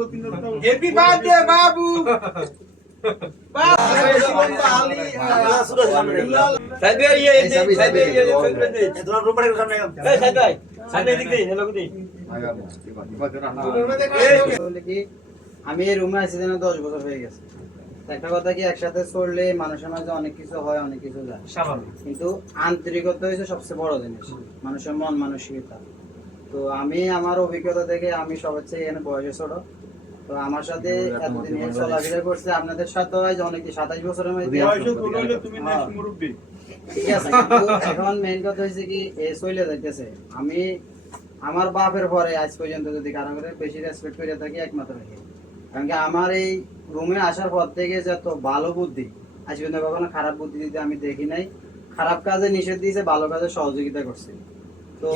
Happy birthday बाबू আমি এই রুমে আছি যেন 10 বছর হয়ে গেছে। একটা কথা কি, একসাথে চললে মানুষের মাঝে অনেক কিছু হয়, অনেক কিছু যায়, কিন্তু আন্তরিকতা হচ্ছে সবচেয়ে বড় জিনিস, মানুষের মন মানসিকতা। তো আমি আমার অভিজ্ঞতা থেকে, আমি সবার চেয়ে এখানে বয়সে ছোট, তো আমার সাথে এতদিন চলাফেরা করছে, আপনাদের সাথে হয় যে অনেক 27 বছরের মধ্যে ঠিক আছে। কিন্তু এখন মেইন কথা হয়েছে কি, এ চলে যাইতেছে। আমি আমার বাপের পরে আজ পর্যন্ত যদি কারণ করে বেশি রেসপেক্ট করে থাকি একমাত্র রেখে, কারণ কি আমার এই রুমে আসার পর থেকে যত ভালো বুদ্ধি, আজ পর্যন্ত কখনো খারাপ বুদ্ধি দিতে আমি দেখি নাই। খারাপ কাজে নিষেধ দিয়েছে, ভালো কাজে সহযোগিতা করছে। তো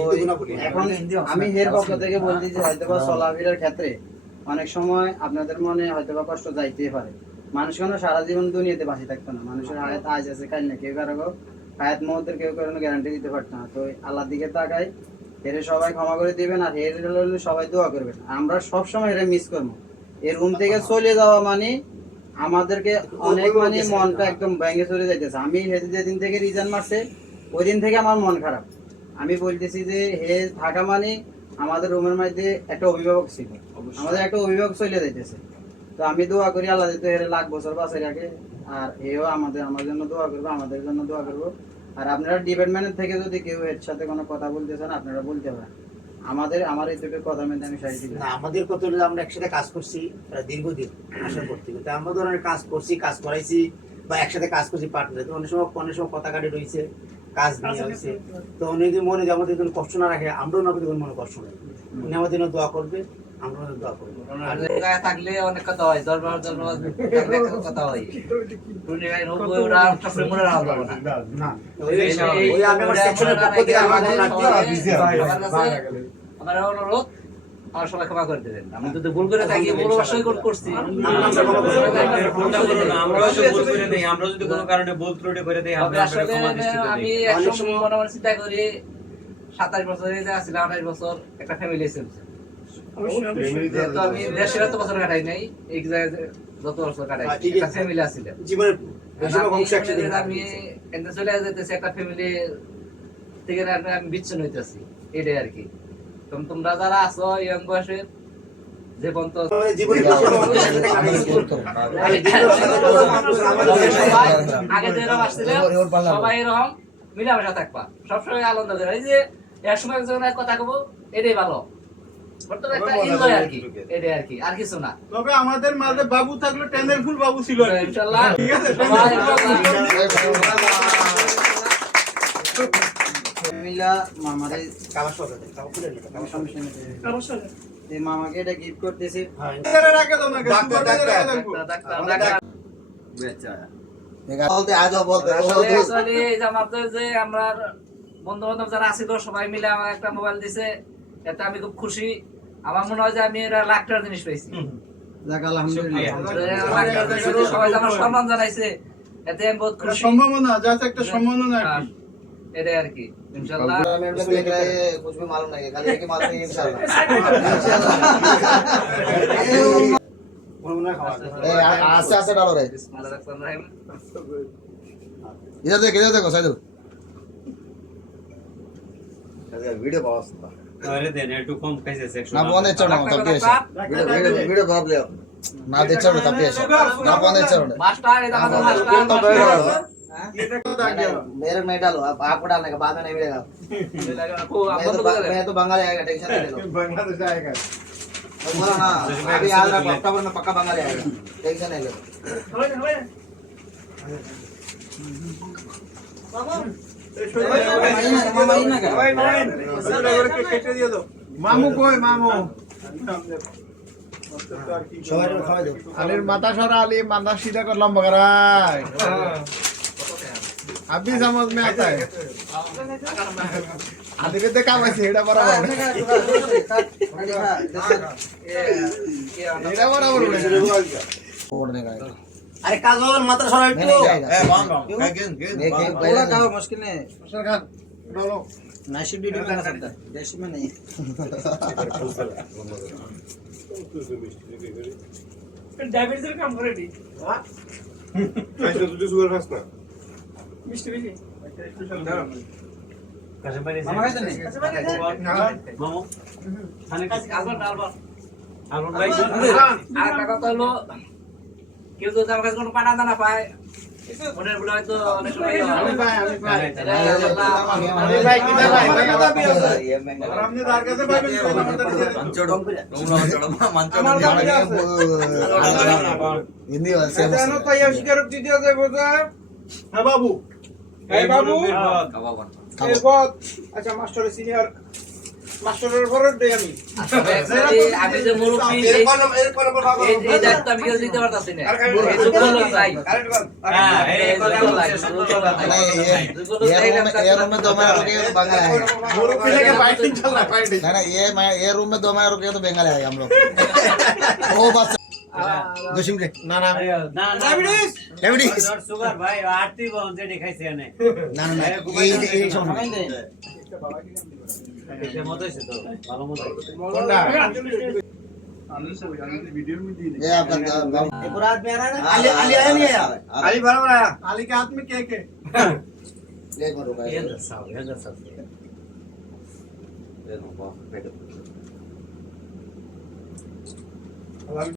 এখন আমি এর পক্ষ থেকে বলছি যে হয়তোবা চলাফেরার ক্ষেত্রে অনেক সময় আপনাদের মনে হয়তোবা কষ্ট যাইতেই পারে। মানুষ কেন সারা জীবন দুনিয়াতে বাঁচে থাকতো না, মানুষের হায়াত আজ আছে কাল না, কেউ কারো হায়াত মুহূর্তের কেউ কারো গ্যারান্টি দিতে পারতো না। তো আল্লাহর দিকে তাকাই, এর সবাই ক্ষমা করে দিবেন, আর এর সবাই দোয়া করবেন। আমরা সবসময় এটা মিস করবো। এই রুম থেকে চলে যাওয়া মানে আমাদেরকে অনেক মানে মনটা একদম ভেঙে চলে যাইতেছে। আমি যেদিন থেকে রিজাইন মারছে ওই দিন থেকে আমার মন খারাপ। আমি বলতেছি যে হে থাকা মানে আমাদের রুমের মধ্যে একটা অভিভাবক ছিল, আমাদের একটা অভিভাবক চলে যাইতেছে। তো আমি দোয়া করি আল্লাহ যেহেতু এর লাখ বছর বাঁচাই রাখে, আর এও আমার জন্য দোয়া করবো, আমাদের জন্য দোয়া করবো। আর আপনারা ডিপার্টমেন্টের থেকে যদি কেউ এর সাথে কোনো কথা বলতে চান আপনারা বলতে পারেন। আমার এই দুটো কথা মেনে আমি সাহায্য করি। আমাদের কত আমরা একসাথে কাজ করছি দীর্ঘদিন আশা করতে, কিন্তু আমরা ধরনের কাজ করছি, কাজ করাইছি বা একসাথে কাজ করছি পার্টনার, অনেক সময় কথা কাটি রয়েছে, কাজ নিয়ে হয়েছে। তো উনি যদি মনে যে আমাদের কোনো কষ্ট না রাখে, আমরাও না কোনো মনে কষ্ট নেই, উনি আমাদের জন্য দোয়া করবে, আমরা দোয়া করবো। থাকলে অনেক কথা হয়, দরবার কথা হয়, আমার অনুরোধ আমার সবাই ক্ষমা করে দেবেন। আমি যদি ভুল করে থাকি, ভুল অবশ্যই করছি, আমরা যদি কোনো কারণে ভুল ত্রুটি করে দেই আমি একসময় মনে মনে চিন্তা করি 27 বছর হয়ে যায়, 28 বছর একটা ফ্যামিলি ছিল। তো আমি দেশের এত বছর কাটাই নাই, এই জায়গায় যত বছর কাটাই একটা ফ্যামিলি আছিল। আমি এখানে চলে যেতেছি একটা ফ্যামিলি থেকে, আমি বিচ্ছিন্ন হইতেছি, এটাই আর কি। তোমরা যারা আছো ইয়ং বয়সের, যে পর্যন্ত আগে যেরকম আসছিল সবাই এরকম মিলামেশা থাকবা, সবসময় আনন্দ করে। এই যে এক সময় কথা কব, এটাই ভালো, আর কিছু না। তবে আমাদের মাঝে বাবু থাকলো, টেনের ফুল বাবু ছিল ইনশাআল্লাহ। ঠিক আছে, মামাকে এটা গিফট করতেছি। আমরা বন্ধু বান্ধব যারা আছি সবাই মিলে আমার একটা মোবাইল দিছে, এতে আমি খুব খুশি। আমার মনে হয় যে আমি এটা লাখ টাকার জিনিস পেয়েছি। সবাই আমার সম্মান জানাইছে, এতে আমি বহুত খুশি। সম্ভাবনা জাস্ট একটা সম্মাননা এটাই আর কি। ইনশাআল্লাহ कुछ भी मालूम नहीं है, खाली एक मालूम है इंशाल्लाह। आस्ते आस्ते डालो रे, इधर देखो साइड वीडियो बहुत अरे देने टू कम कैसे सेक्शन ना बोने चढ़ो तब भी ऐसा वीडियो बाप ले ना दे चढ़ो तब भी ऐसा ना बोने चढ़ो मास्टर इधर मास्टर मेरे में डालो, आपको डालने का बाद में नहीं मिलेगा। मैं तो बंगाली आएगा, टेंशन नहीं लो। बांग्लादेश आएगा बोला ना, अभी याद रखो, अक्टूबर में पक्का बंगाली आएगा, टेंशन नहीं लो। मामू कोई मामू আলির মাথা সরা, আলি মাথা सीधा कर लंबा कराए, अभी समझ में आता है। आधे के देखा मैं सेड़ा बराबर सेड़ा बराबर छोड़ने का अरे कागज मात्र सरा मुश्किल नहीं। खान डालो नाइट ड्यूटी में कर सकता है देश में नहीं ডায়াবেটিসের কাম করে দি আচ্ছা তুই সুগার খাস না মিষ্টি বেশি मामा कैसे नहीं আর একটা কথা হলো কেউ যদি আমার কাছে কোনো পানা দানা পায় মনের বলে হয়তো অনেক সময় আরে ভাই কিনা ভাই আর আপনি তার কাছে পাবেন আমাদের हिंदी वाले জানো তো এই শিকারক দিতে যাবে বোঝা হ্যাঁ বাবু এই বাবু এই বত আচ্ছা মাস্টার সিনিয়র মাস্টারের পরে দেই আমি আমি যে মুরব্বী এই দায়িত্ব আমি কেউ দিতে পারতাছি না এই যোগ্য লোক চাই হ্যাঁ এই যোগ্য লোক ये रूम में दो महीना रुके तो बंगाल आएगा মুরব্বি থেকে ফাইটিং চল रहा फाइटिंग ना ये रूम में 2 महीना रुके तो बंगाल आएगा हम लोग ओ बस दो शिमले ना ना ডায়াবেটিস डायबिटीज সুগার ভাই আরতি বল যে দেখাইছে এনে ना ना ना ये सब এটা মত হইছে তো ভালো মত কোনটা ये आपका ये पूरा आदमी आ रहा है ना अली आया नहीं आया अली बराबर आया আলী के हाथ में केक है एक मिनट रुका এন্ডার সাহেব अब